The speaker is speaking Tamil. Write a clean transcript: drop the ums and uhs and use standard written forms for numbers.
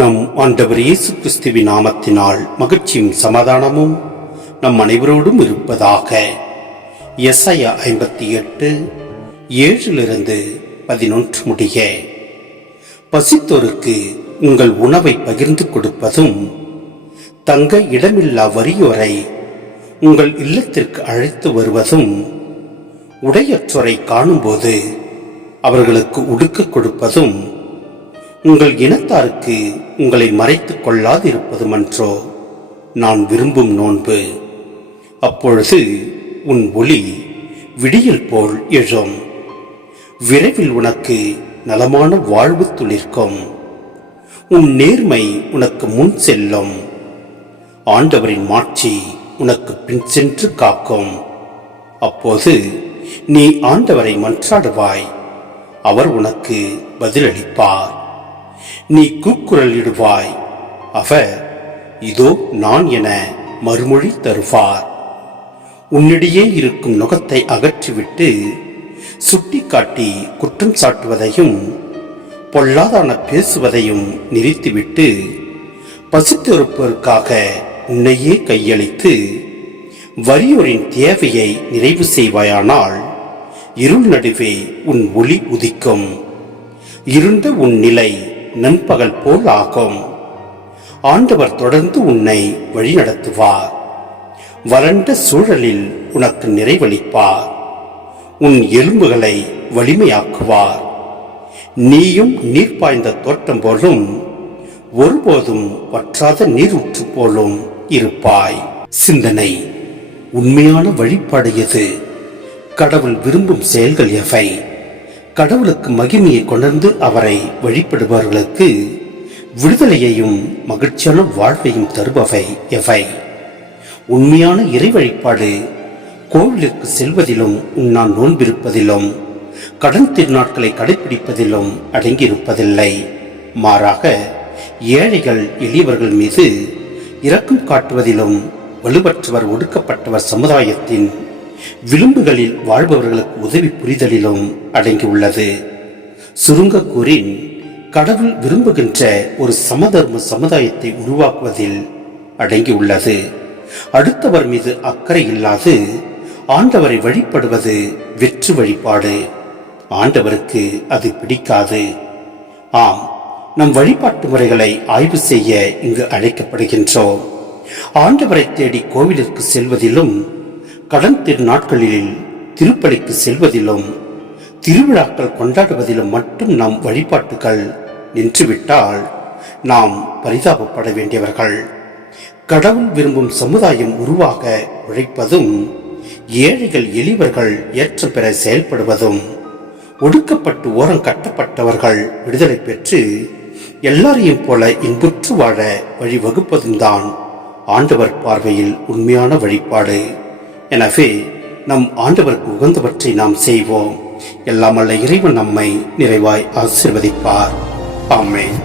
நம் ஆண்டவர் இயேசு கிறிஸ்துவின் நாமத்தினால் மகிழ்ச்சியும் சமாதானமும் நம் அனைவரோடும் இருப்பதாக. எசாயா 58:7-11 முடிய. பசித்தோருக்கு உங்கள் உணவை பகிர்ந்து கொடுப்பதும், தங்க இடமில்லா வறியோரை உங்கள் இல்லத்திற்கு அழைத்து வருவதும், உடையற்றோரை காணும்போது அவர்களுக்கு உடுக்க கொடுப்பதும், உங்கள் இனத்தாருக்கு உங்களை மறைத்துக் கொள்ளாதிருப்பதுமன்றோ நான் விரும்பும் நோன்பு. அப்பொழுது உன் ஒளி விடியல் போல் எழும், விரைவில் உனக்கு நலமான வாழ்வு துளிர்க்கும், உன் நேர்மை உனக்கு முன் செல்லும், ஆண்டவரின் மாட்சி உனக்கு பின் சென்று காக்கும். அப்போது நீ ஆண்டவரை மன்றாடுவாய், அவர் உனக்கு பதிலளிப்பார். நீ கூக்குரல் இடுவாய், அவர் இதோ நான் என மறுமொழி தருவார். உன்னிடையே இருக்கும் நுகத்தை அகற்றிவிட்டு சுட்டிக்காட்டி குற்றம் சாட்டுவதையும் பொல்லாதான பேசுவதையும் நிறுத்திவிட்டு, பசித்திருப்பதற்காக உன்னையே கையளித்து வறியோரின் தேவையை நிறைவு செய்வாயானால் இருள் நடுவே உன் ஒளி உதிக்கும், இருண்ட உன் நிலை நண்பகல் போல் ஆகும். ஆண்டவர் தொடர்ந்து உன்னை வழிநடத்துவார், வறண்ட சூழலில் உனக்கு நிறைவளிப்பார், உன் எலும்புகளை வலிமையாக்குவார். நீயும் நீர் பாய்ந்த தோட்டம் போலும் ஒருபோதும் வற்றாத நீரூற்று போலும் இருப்பாய். சிந்தனை: உண்மையான வழிபாடு எது? கடவுள் விரும்பும் செயல்கள் எவை? கடவுளுக்கு மகிமையை கொணர்ந்து அவரை வழிபடுபவர்களுக்கு விடுதலையையும் மகிழ்ச்சியான வாழ்வையும் தருபவை எவை? உண்மையான இறை வழிபாடு கோவிலுக்கு செல்வதிலும், உண்ணான் நோன்பிருப்பதிலும், கடன் திருநாட்களை கடைபிடிப்பதிலும் அடங்கியிருப்பதில்லை. மாறாக ஏழைகள் எளியவர்கள் மீது இரக்கம் காட்டுவதிலும், வலுவற்றவர் ஒடுக்கப்பட்டவர் சமுதாயத்தின் விளிம்புகளில் வாழ்பவர்களுக்கு உதவி புரிதலிலும் அடங்கியுள்ளது. சுருங்க கூறின், கடவுள் விரும்புகின்ற ஒரு சமதர்ம சமுதாயத்தை உருவாக்குவதில் அடங்கியுள்ளது. அடுத்தவர் மீது அக்கறை இல்லாது ஆண்டவரை வழிபடுவது வெற்று வழிபாடு. ஆண்டவருக்கு அது பிடிக்காது. ஆம், நம் வழிபாட்டு முறைகளை ஆய்வு செய்ய இங்கு அழைக்கப்படுகின்றோம். ஆண்டவரை தேடி கோவிலிற்கு செல்வதிலும், கடன் திருநாட்களில் திருப்பலிக்கு செல்வதிலும், திருவிழாக்கள் கொண்டாடுவதிலும் மட்டும் நம் வழிபாட்டுகள் நின்றுவிட்டால் நாம் பரிதாபப்பட வேண்டியவர்கள். கடவுள் விரும்பும் சமுதாயம் உருவாக உழைப்பதும், ஏழைகள் எளியவர்கள் ஏற்றம் பெற செயல்படுவதும், ஒடுக்கப்பட்டு ஓரம் கட்டப்பட்டவர்கள் விடுதலை பெற்று எல்லாரையும் போல இன்புற்று வாழ வழிவகுப்பதும் தான் ஆண்டவர் பார்வையில் உண்மையான வழிபாடு. எனவே நம் ஆண்டவருக்கு உகந்தவற்றை நாம் செய்வோம். எல்லாம் வல்ல இறைவன் நம்மை நிறைவாய் ஆசீர்வதிப்பார். ஆமென்.